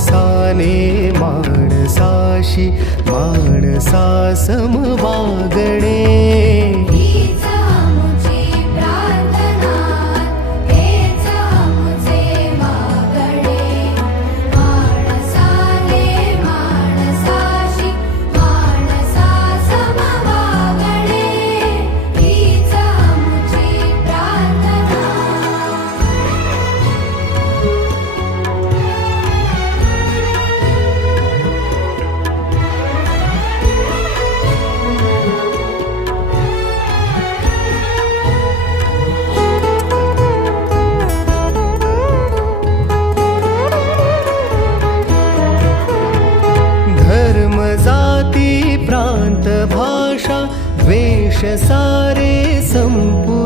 माणसाने माणसाशी माणसा सम वागणे. हीच आमुची प्रार्थना, हेच आमुचे मागणे. माणसाने माणसाशी माणसा सम वागणे. हीच आमुची प्रार्थना. धर्म जाती प्रांत भाषा द्वेष सारे संपू